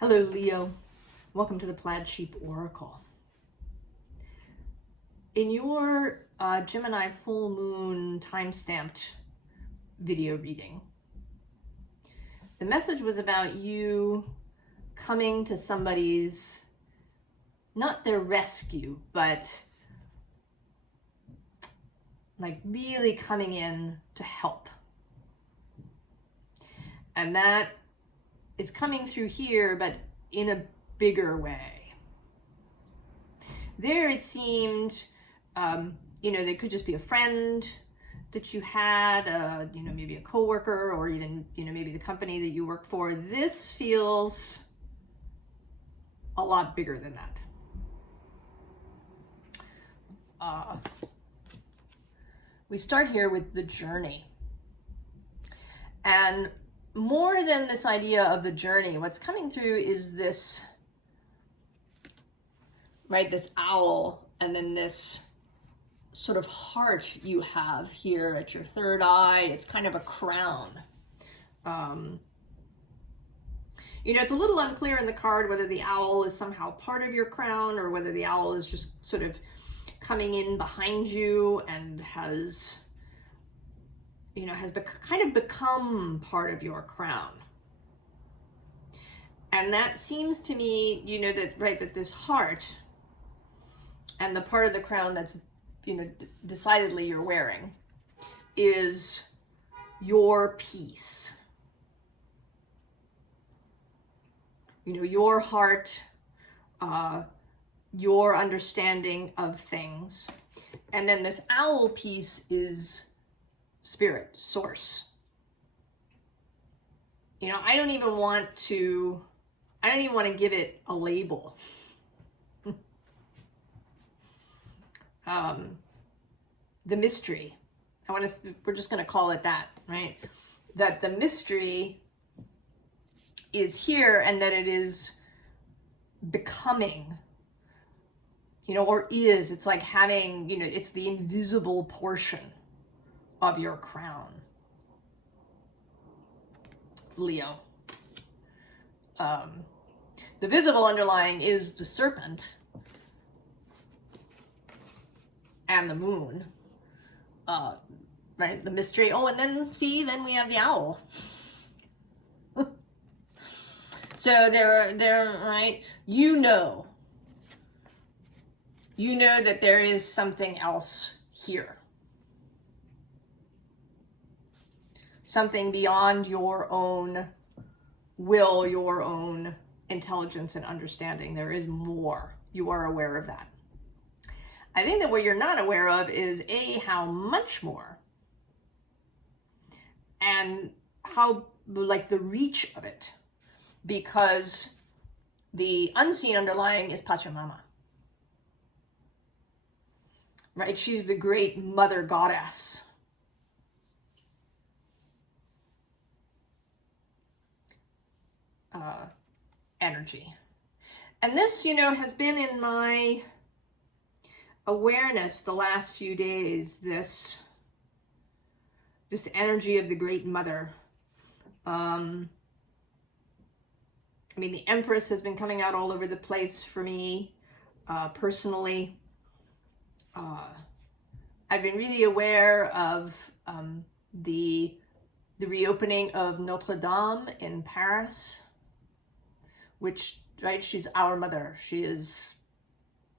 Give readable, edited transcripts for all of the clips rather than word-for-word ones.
Hello, Leo. Welcome to the Plaid Sheep Oracle. In your Gemini full moon time-stamped video reading, the message was about you coming to somebody's, not their rescue, but like really coming in to help. And that is coming through here, but in a bigger way. There it seemed, they could just be a friend that you had, maybe a coworker, or even, maybe the company that you work for. This feels a lot bigger than that. We start here with the journey. And more than this idea of the journey, what's coming through is this, right, this owl, and then this sort of heart you have here at your third eye. It's kind of a crown. It's a little unclear in the card whether the owl is somehow part of your crown or whether the owl is just sort of coming in behind you and has kind of become part of your crown. And that seems to me, that this heart and the part of the crown that's, decidedly you're wearing is your peace. Your heart, your understanding of things. And then this owl piece is spirit, source. I don't even want to give it a label. The mystery. We're just going to call it that, right? That the mystery is here and that it is becoming, or is. It's like having, it's the invisible portion of your crown. Leo. The visible underlying is the serpent and the moon, right? The mystery. Oh, and then we have the owl. So they're right. That there is something else here. Something beyond your own will, your own intelligence and understanding. There is more. You are aware of that. I think that what you're not aware of is how much more, and how, the reach of it, because the unseen underlying is Pachamama, right? She's the great mother goddess. Energy. And this, has been in my awareness the last few days, this energy of the great mother. The Empress has been coming out all over the place for me, personally. I've been really aware of the reopening of Notre Dame in Paris, which, right, she's our mother. She is,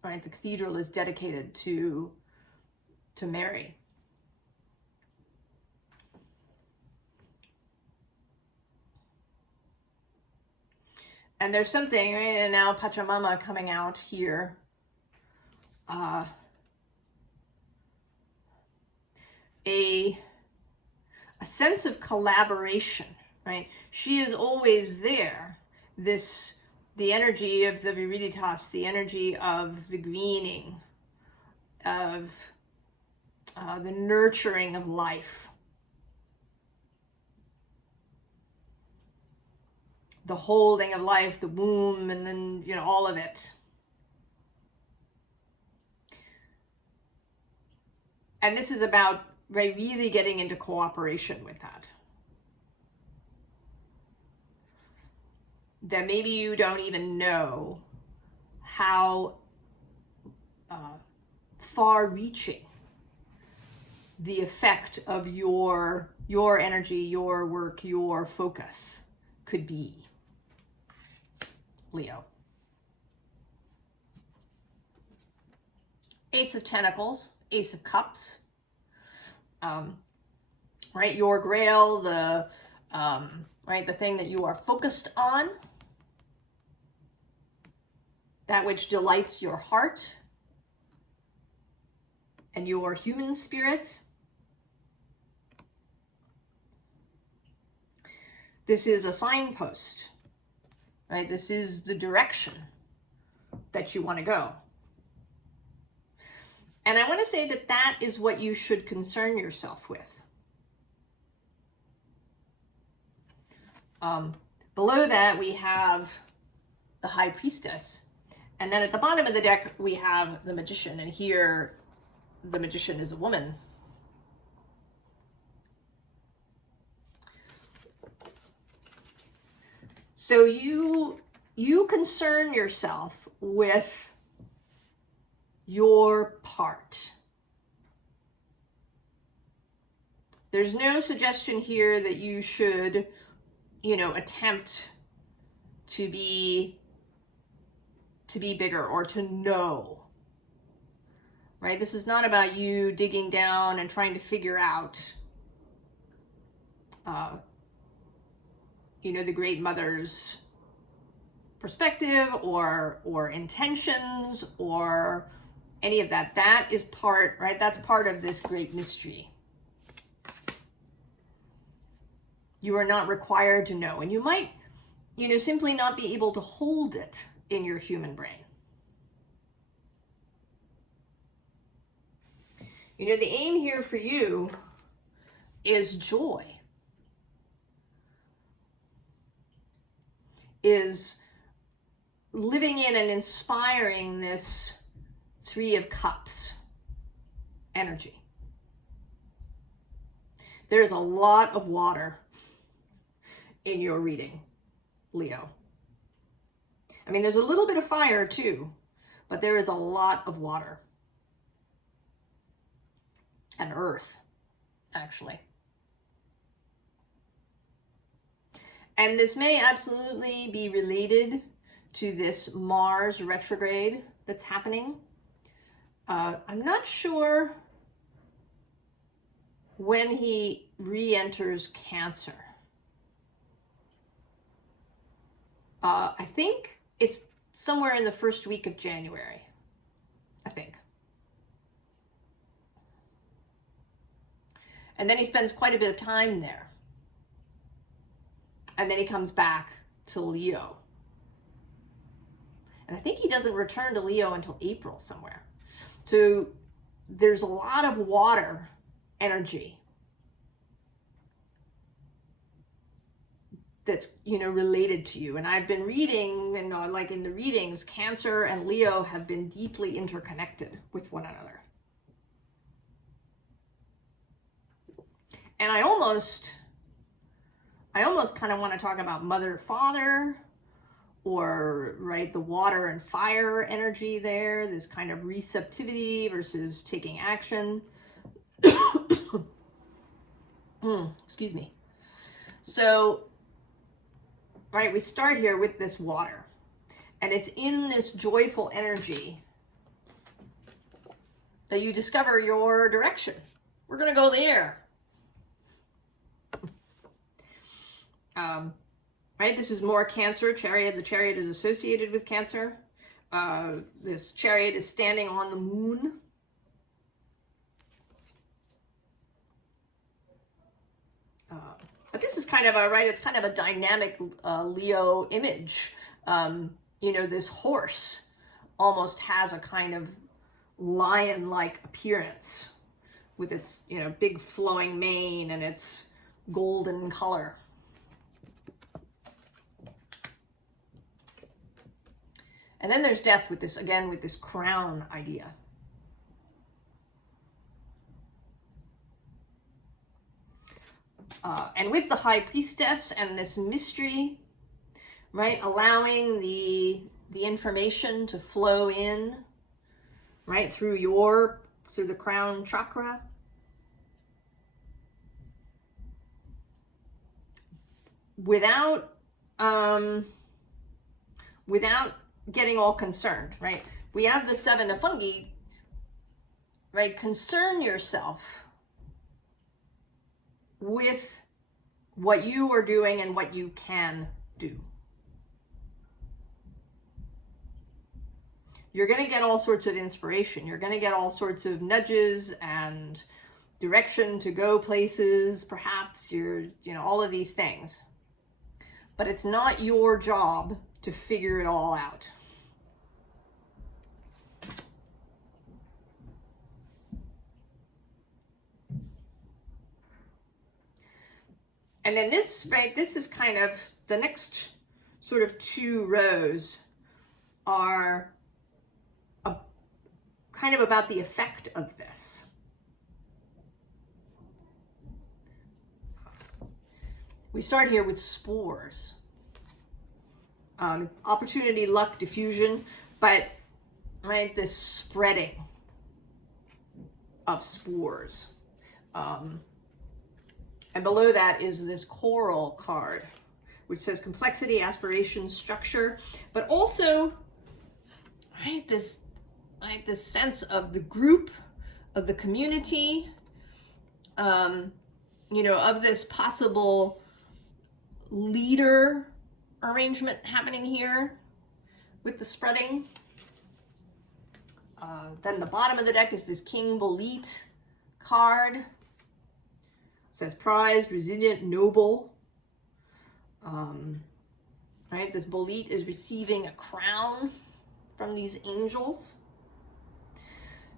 right, the cathedral is dedicated to Mary. And there's something, right, and now Pachamama coming out here. A sense of collaboration, right? She is always there. The energy of the viriditas, the energy of the greening, of the nurturing of life, the holding of life, the womb, and then, all of it. And this is about, right, really getting into cooperation with that. that maybe you don't even know how far-reaching the effect of your energy, your work, your focus could be, Leo. Ace of Pentacles, Ace of Cups, right? Your grail, right, the thing that you are focused on, that which delights your heart and your human spirit. This is a signpost, right? This is the direction that you want to go. And I want to say that that is what you should concern yourself with. Below that, we have the High Priestess. And then at the bottom of the deck, we have the Magician. And here, the Magician is a woman. So you concern yourself with your part. There's no suggestion here that you should, attempt to be bigger or to know, right? This is not about you digging down and trying to figure out, the Great Mother's perspective or intentions or any of that. That is part, right? That's part of this great mystery. You are not required to know, and you might, simply not be able to hold it in your human brain. The aim here for you is joy, is living in and inspiring this Three of Cups energy. There's a lot of water in your reading, Leo. I mean, there's a little bit of fire too, but there is a lot of water. And earth, actually. And this may absolutely be related to this Mars retrograde that's happening. I'm not sure when he re-enters Cancer. I think it's somewhere in the first week of January, I think. And then he spends quite a bit of time there. And then he comes back to Leo. And I think he doesn't return to Leo until April somewhere. So there's a lot of water energy that's, related to you. And I've been reading, like in the readings, Cancer and Leo have been deeply interconnected with one another. And I almost kind of want to talk about mother, father, or, right, the water and fire energy there, this kind of receptivity versus taking action. Excuse me. So, right, we start here with this water, and it's in this joyful energy that you discover your direction. We're going to go there. Right, this is more Cancer, Chariot. The Chariot is associated with Cancer. This Chariot is standing on the moon. But this is kind of a, right, it's kind of a dynamic Leo image. This horse almost has a kind of lion-like appearance with its, big flowing mane and its golden color. And then there's Death with this, again, with this crown idea. And with the High Priestess and this mystery, right? Allowing the information to flow in, right, through the crown chakra. Without getting all concerned, right? We have the 7 of fungi, right? Concern yourself with what you are doing and what you can do. You're going to get all sorts of inspiration. You're going to get all sorts of nudges and direction to go places, perhaps all of these things. But it's not your job to figure it all out. And then this, right, this is kind of the next sort of 2 rows are kind of about the effect of this. We start here with spores. Opportunity, luck, diffusion, but, right, this spreading of spores. And below that is this coral card, which says complexity, aspiration, structure, but also, right, this sense of the group, of the community, of this possible leader arrangement happening here with the spreading. Then the bottom of the deck is this King Bolit card. It says prized, resilient, noble. Right, this Bolit is receiving a crown from these angels.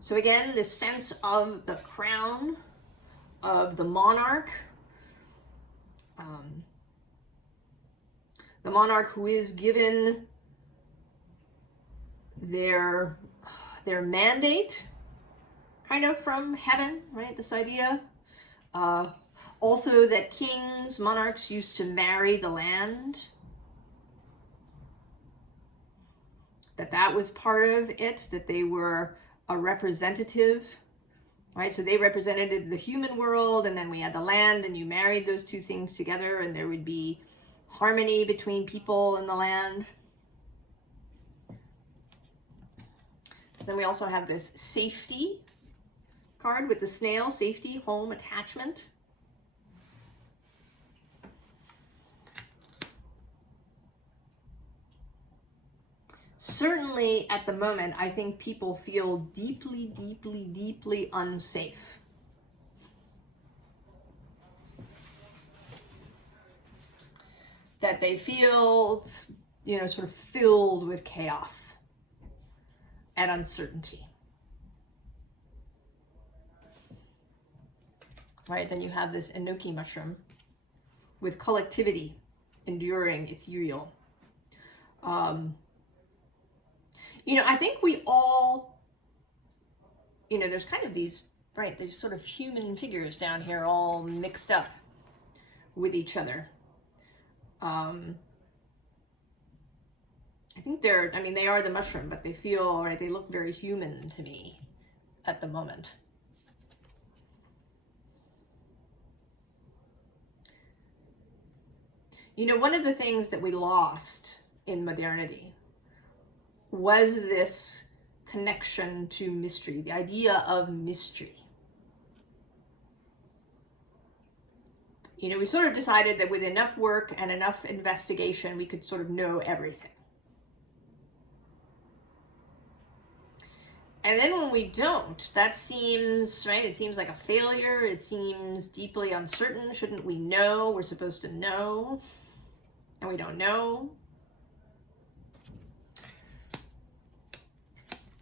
So again, this sense of the crown of the monarch. The monarch who is given their mandate kind of from heaven, right? This idea. Also that kings, monarchs used to marry the land. That was part of it, that they were a representative, right? So they represented the human world, and then we had the land, and you married those 2 things together, and there would be harmony between people and the land. So then we also have this safety card with the snail, safety, home, attachment. Certainly at the moment, I think people feel deeply, deeply, deeply unsafe. That they feel, sort of filled with chaos and uncertainty. Right, then you have this enoki mushroom with collectivity, enduring, ethereal. I think we all, there's kind of these, right, there's sort of human figures down here all mixed up with each other. I think they are the mushroom, but they feel, right, they look very human to me at the moment. One of the things that we lost in modernity was this connection to mystery, the idea of mystery. We sort of decided that with enough work and enough investigation, we could sort of know everything. And then when we don't, that seems, right, it seems like a failure. It seems deeply uncertain. Shouldn't we know? We're supposed to know. And we don't know.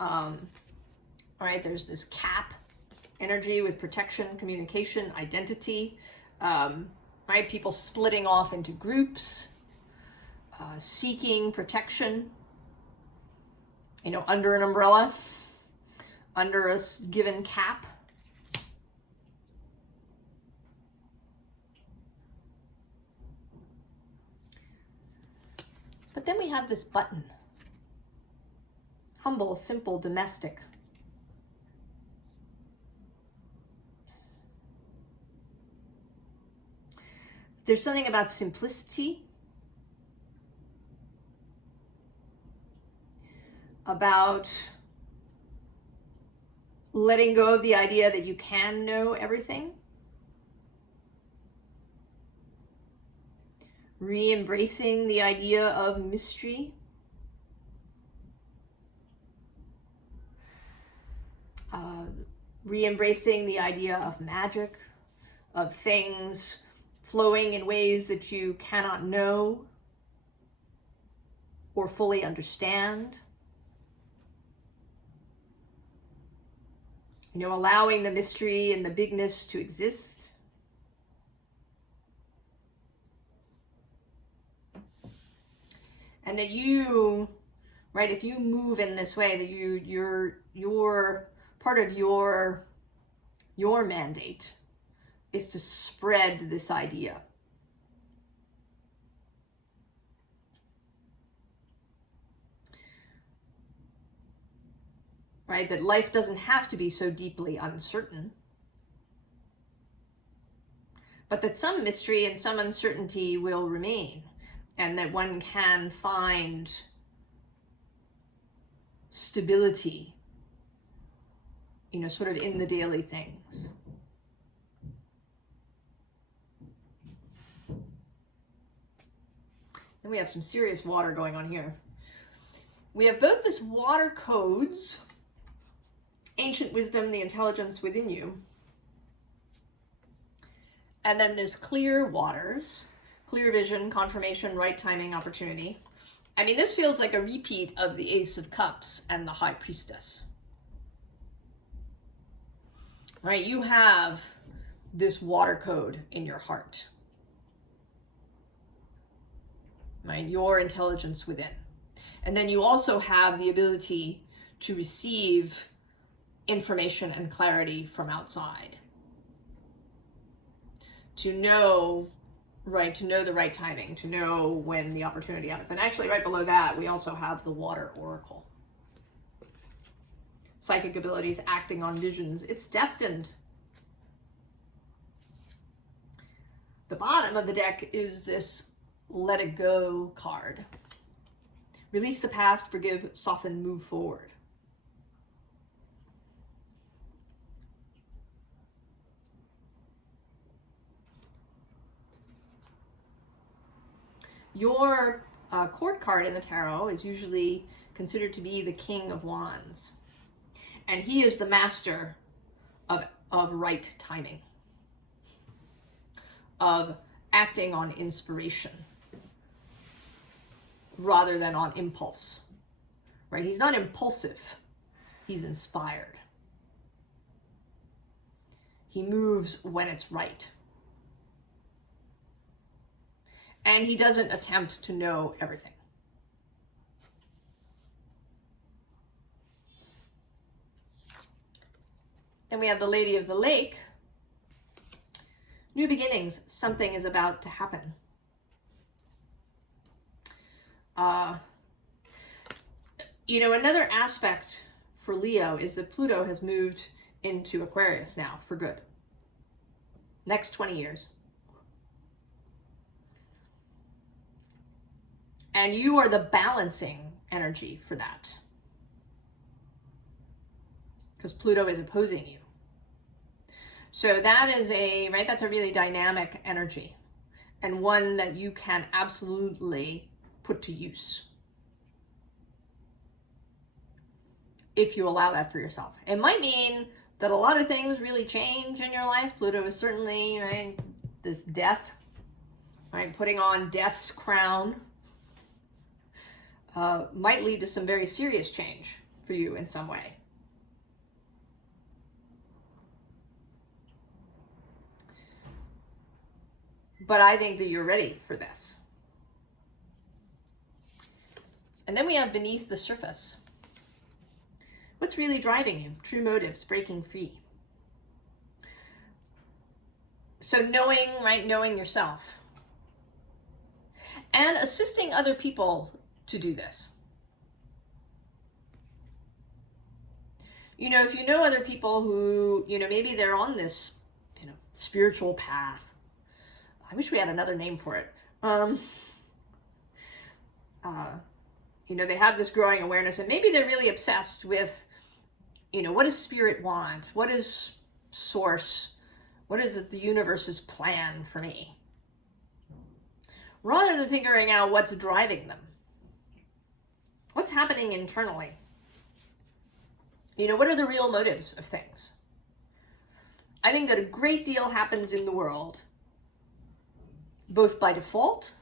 All right, there's this cap energy with protection, communication, identity. Right, people splitting off into groups, seeking protection, under an umbrella, under a given cap. then we have this button. Humble, simple, domestic. There's something about simplicity, about letting go of the idea that you can know everything, re-embracing the idea of mystery, re-embracing the idea of magic, of things flowing in ways that you cannot know or fully understand. You know, allowing the mystery and the bigness to exist. And that you, right, if you move in this way, that you're part of your mandate is to spread this idea. Right, that life doesn't have to be so deeply uncertain, but that some mystery and some uncertainty will remain, and that one can find stability, you know, sort of in the daily things. Then we have some serious water going on here. We have both this water codes, ancient wisdom, the intelligence within you, and then this clear waters, clear vision, confirmation, right timing, opportunity. I mean, this feels like a repeat of the Ace of Cups and the High Priestess. Right? You have this water code in your heart. Right? Your intelligence within. And then you also have the ability to receive information and clarity from outside. To know, right, to know the right timing, to know when the opportunity happens. And actually right below that, we also have the Water Oracle. Psychic abilities, acting on visions. It's destined. The bottom of the deck is this Let It Go card. Release the past, forgive, soften, move forward. Your court card in the tarot is usually considered to be the King of Wands. And he is the master of right timing, of acting on inspiration rather than on impulse, right? He's not impulsive, he's inspired. He moves when it's right. And he doesn't attempt to know everything. Then we have the Lady of the Lake. New beginnings, something is about to happen. You know, another aspect for Leo is that Pluto has moved into Aquarius now for good. Next 20 years. And you are the balancing energy for that. Because Pluto is opposing you. So that is that's a really dynamic energy. And one that you can absolutely put to use. If you allow that for yourself. It might mean that a lot of things really change in your life. Pluto is certainly, right, this death, right, putting on death's crown. Might lead to some very serious change for you in some way. But I think that you're ready for this. And then we have beneath the surface. What's really driving you? True motives, breaking free. So knowing yourself. And assisting other people to do this. You know, if you know other people who, you know, maybe they're on this, you know, spiritual path. I wish we had another name for it. You know, they have this growing awareness, and maybe they're really obsessed with, you know, what does spirit want? What is source? What is the universe's plan for me? Rather than figuring out what's driving them. What's happening internally? You know, what are the real motives of things? I think that a great deal happens in the world, both by default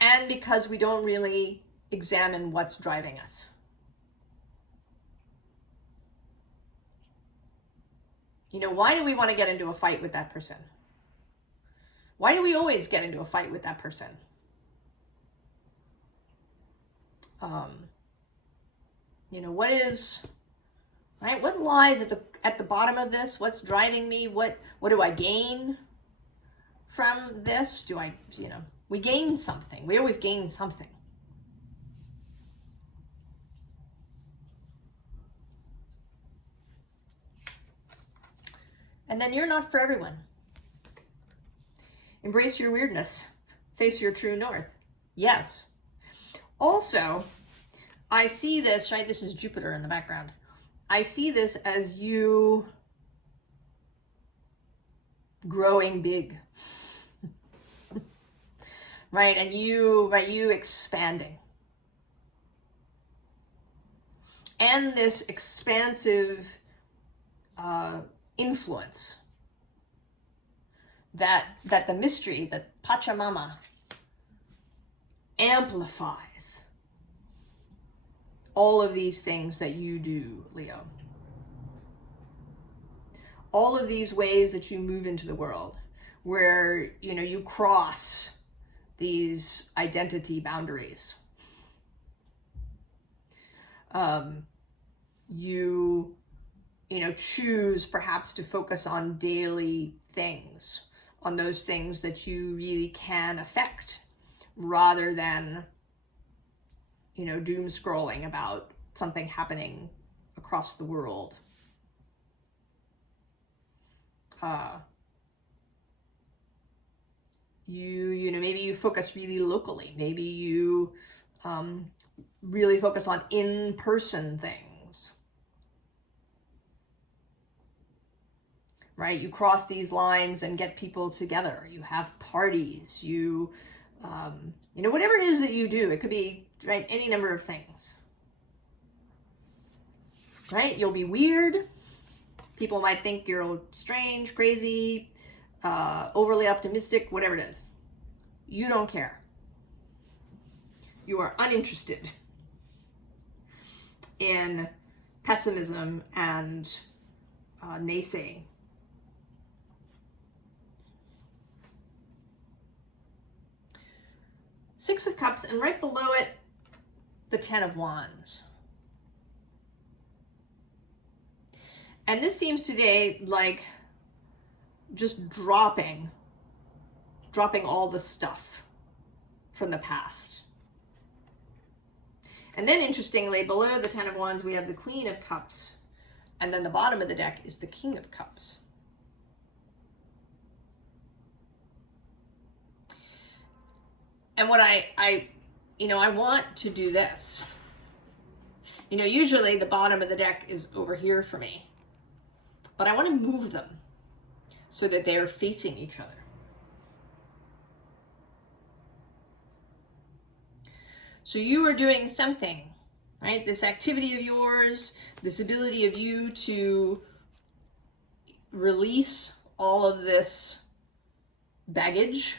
and because we don't really examine what's driving us. You know, why do we want to get into a fight with that person? Why do we always get into a fight with that person? You know, what is, right? What lies at the bottom of this? What's driving me? What do I gain from this? Do I, you know, we gain something. We always gain something. And then you're not for everyone. Embrace your weirdness. Face your true north. Yes. Also, I see this, right? This is Jupiter in the background. I see this as you growing big. Right? And you expanding. And this expansive influence that the mystery, that Pachamama amplifies all of these things that you do, Leo. All of these ways that you move into the world, where, you know, you cross these identity boundaries. You know, choose perhaps to focus on daily things, on those things that you really can affect, rather than, you know, doom scrolling about something happening across the world. You know, maybe you focus really locally. Maybe you really focus on in-person things. Right? You cross these lines and get people together. You have parties. You know, whatever it is that you do, it could be, right, any number of things. Right? You'll be weird. People might think you're strange, crazy, overly optimistic, whatever it is. You don't care. You are uninterested in pessimism and naysaying. Six of Cups, and right below it, the Ten of Wands. And this seems today like just dropping all the stuff from the past. And then interestingly, below the Ten of Wands, we have the Queen of Cups. And then the bottom of the deck is the King of Cups. And what I want to do this. You know, usually the bottom of the deck is over here for me. But I want to move them so that they are facing each other. So you are doing something, right? This activity of yours, this ability of you to release all of this baggage,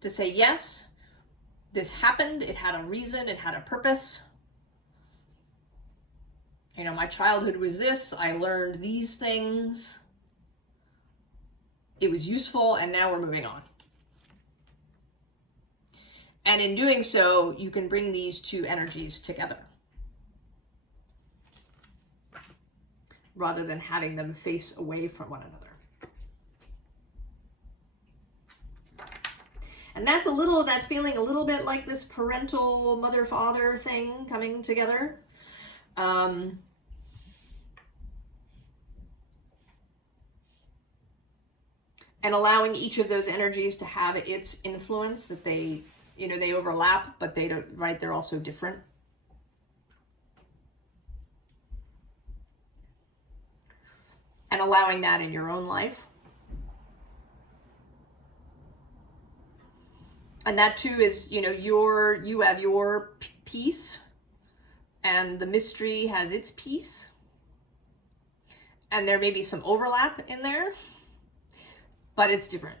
to say, yes, this happened, it had a reason, it had a purpose. You know, my childhood was this, I learned these things. It was useful, and now we're moving on. And in doing so, you can bring these two energies together, rather than having them face away from one another. And that's feeling a little bit like this parental mother-father thing coming together. And allowing each of those energies to have its influence, that they, you know, they overlap, but they don't, right? They're also different. And allowing that in your own life. And that too is, you know, you have your piece, and the mystery has its piece. And there may be some overlap in there, but it's different.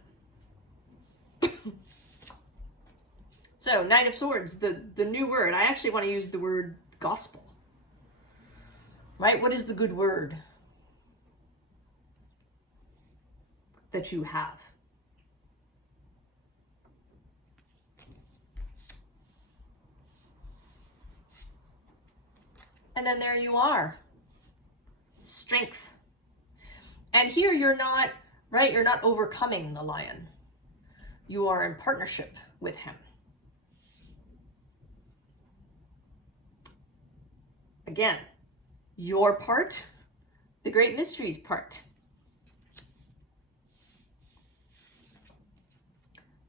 So, Knight of Swords, the new word. I actually want to use the word gospel. Right? What is the good word that you have? And then there you are. Strength. And here you're not, right? You're not overcoming the lion. You are in partnership with him. Again, your part, the great mysteries part.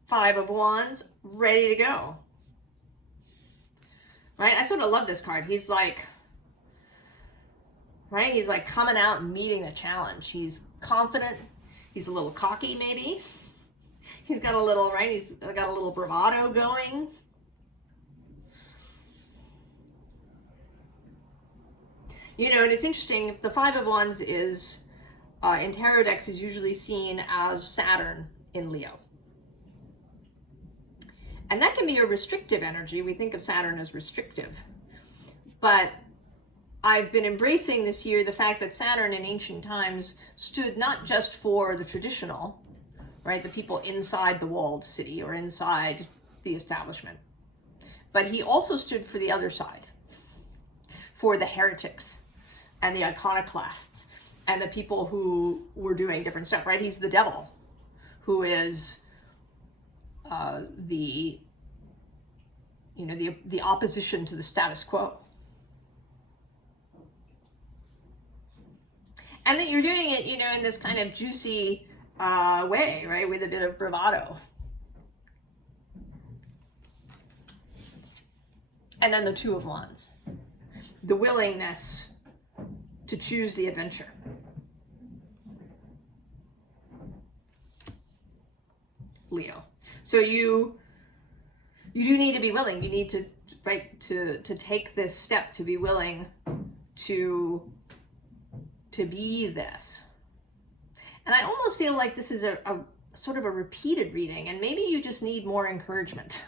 5 of Wands, ready to go. Right? I sort of love this card. He's like, right? He's like coming out and meeting the challenge. He's confident. He's a little cocky, maybe. He's got a little, right? He's got a little bravado going. You know, and it's interesting, the 5 of Wands is, in tarot decks, is usually seen as Saturn in Leo. And that can be a restrictive energy. We think of Saturn as restrictive. But I've been embracing this year the fact that Saturn in ancient times stood not just for the traditional, right, the people inside the walled city or inside the establishment, but he also stood for the other side, for the heretics and the iconoclasts and the people who were doing different stuff, right? He's the devil, who is the opposition to the status quo. And that you're doing it, you know, in this kind of juicy way, right? With a bit of bravado. And then the 2 of Wands. The willingness to choose the adventure. Leo. So you do need to be willing. You need to, right, to take this step, to be willing to be this. And I almost feel like this is a sort of a repeated reading, and maybe you just need more encouragement.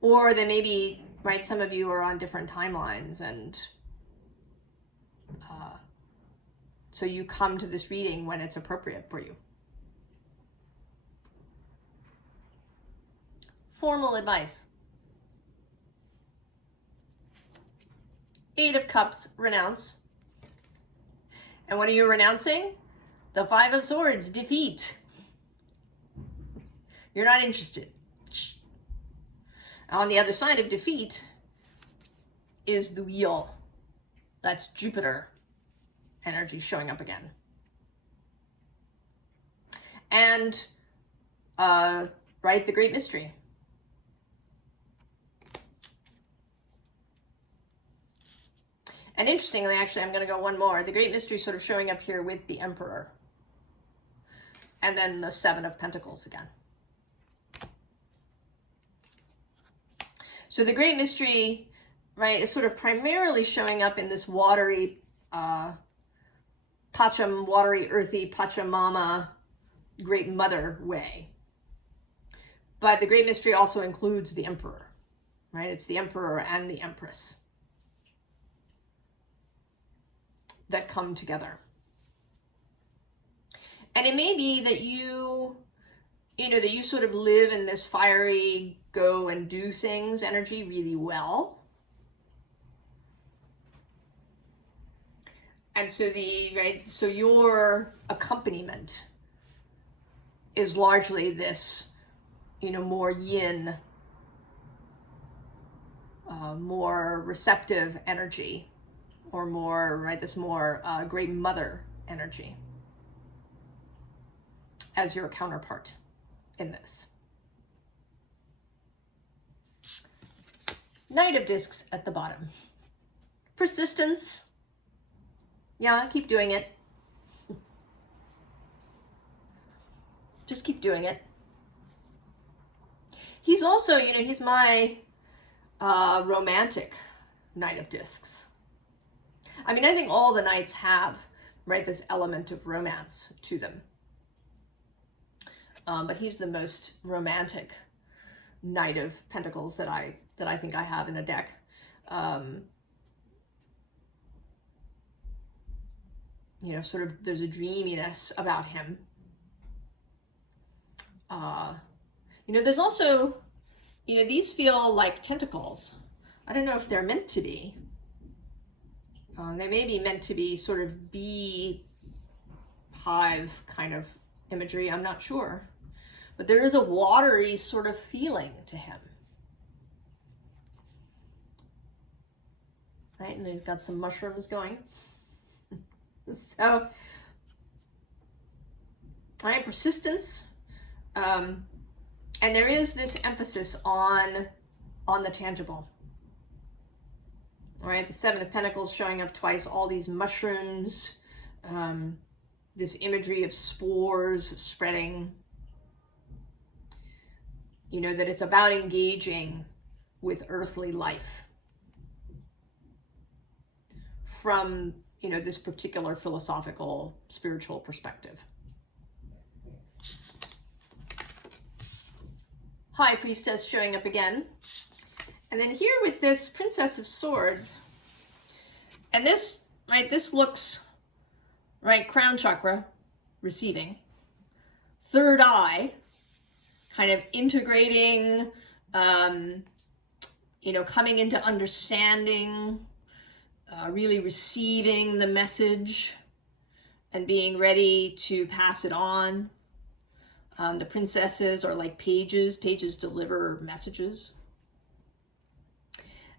Or that maybe, right, some of you are on different timelines, and so you come to this reading when it's appropriate for you. Formal advice. 8 of Cups, renounce. And what are you renouncing? The 5 of Swords, defeat. You're not interested. On the other side of defeat is the Wheel. That's Jupiter energy showing up again. And, right, the Great Mystery. And interestingly, actually, I'm going to go one more. The Great Mystery sort of showing up here with the Emperor. And then the 7 of Pentacles again. So the Great Mystery, right, is sort of primarily showing up in this watery, watery, earthy, Pachamama, Great Mother way. But the Great Mystery also includes the Emperor, right? It's the Emperor and the Empress that come together. And it may be that you sort of live in this fiery, go and do things energy really well. And so so your accompaniment is largely this, more yin, more receptive energy, or more, this more great mother energy as your counterpart in this. Knight of Discs at the bottom. Persistence. Yeah, keep doing it. Just keep doing it. He's also, he's my romantic Knight of Discs. I mean, I think all the knights have, this element of romance to them. But he's the most romantic Knight of Pentacles that I think I have in a deck. Sort of there's a dreaminess about him. There's also, these feel like tentacles. I don't know if they're meant to be. They may be meant to be sort of bee hive kind of imagery. I'm not sure. But there is a watery sort of feeling to him. Right, and he's got some mushrooms going. So, all right, persistence. And there is this emphasis on the tangible. All right, the Seven of Pentacles showing up twice, all these mushrooms, this imagery of spores spreading. That it's about engaging with earthly life from, this particular philosophical, spiritual perspective. High Priestess showing up again. And then here with this Princess of Swords, and this, this looks, crown chakra, receiving. Third eye, kind of integrating, coming into understanding, really receiving the message and being ready to pass it on. The princesses are like pages. Pages deliver messages.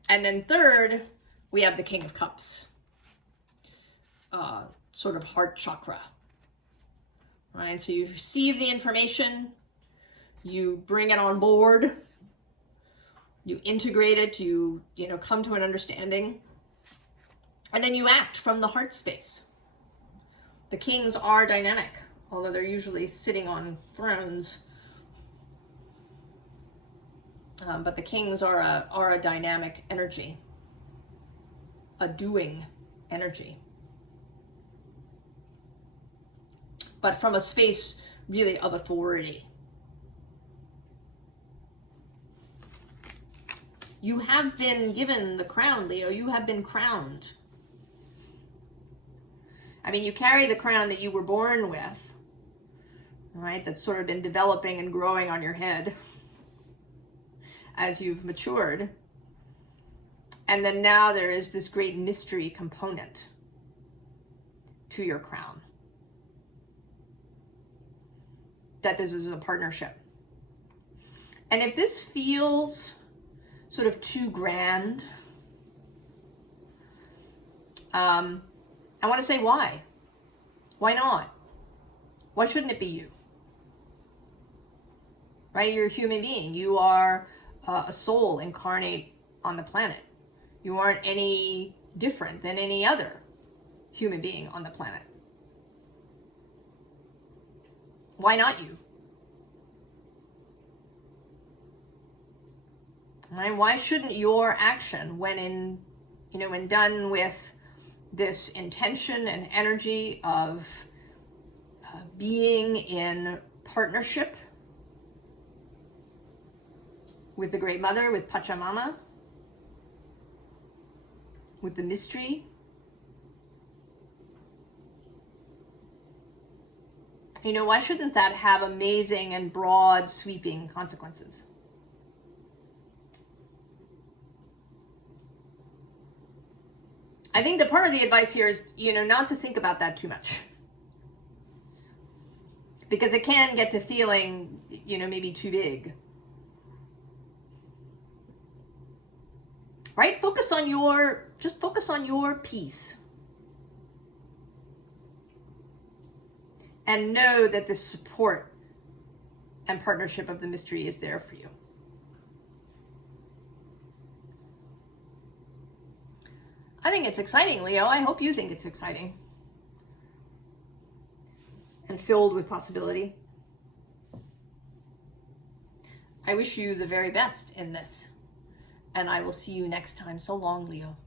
And then third, we have the King of Cups, sort of heart chakra. Right, so you receive the information, you bring it on board, you integrate it, you come to an understanding, and then you act from the heart space. The kings are dynamic, although they're usually sitting on thrones. But the kings are a dynamic energy, a doing energy. But from a space really of authority. You have been given the crown, Leo. You have been crowned. I mean, you carry the crown that you were born with, right? That's sort of been developing and growing on your head as you've matured. And then now there is this great mystery component to your crown. That this is a partnership. And if this feels sort of too grand, I want to say why. Why not? Why shouldn't it be you? Right? You're a human being. You are a soul incarnate on the planet. You aren't any different than any other human being on the planet. Why not you? Right? Why shouldn't your action, when done with this intention and energy of being in partnership with the Great Mother, with Pachamama, with the mystery, why shouldn't that have amazing and broad sweeping consequences? I think the part of the advice here is, not to think about that too much. Because it can get to feeling, maybe too big. Right? Just focus on your peace. And know that the support and partnership of the mystery is there for you. I think it's exciting, Leo. I hope you think it's exciting. And filled with possibility. I wish you the very best in this. And I will see you next time. So long, Leo.